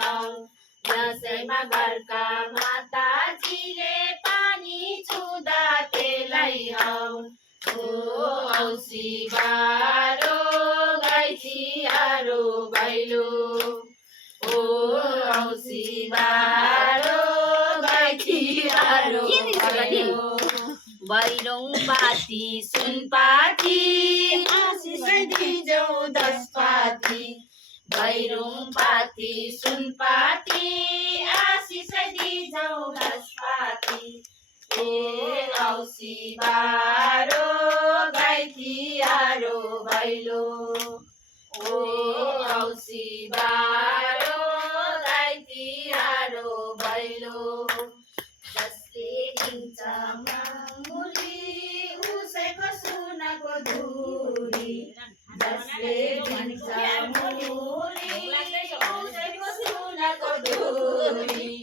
हौ दसैँमा घरका माताजीले पानी छुँदा त्यसलाई हौ औँसी बारो गाई तिहारो भैलो औँसी बारो गाई तिहारो भैलो भैरौँ पाती सुनपाती आशिष दिजौ दसपाती भैरौँ पाती सुनपाती आशिष दिजौ दसपाती औँसी बारो गाई तिहारो भैलो औँसी बारो गाई तिहारो भैलो जसले दिन्छ मामुली उसैको सुनको धुरी जसले दिन्छ मुली उसैको सुनको धुरी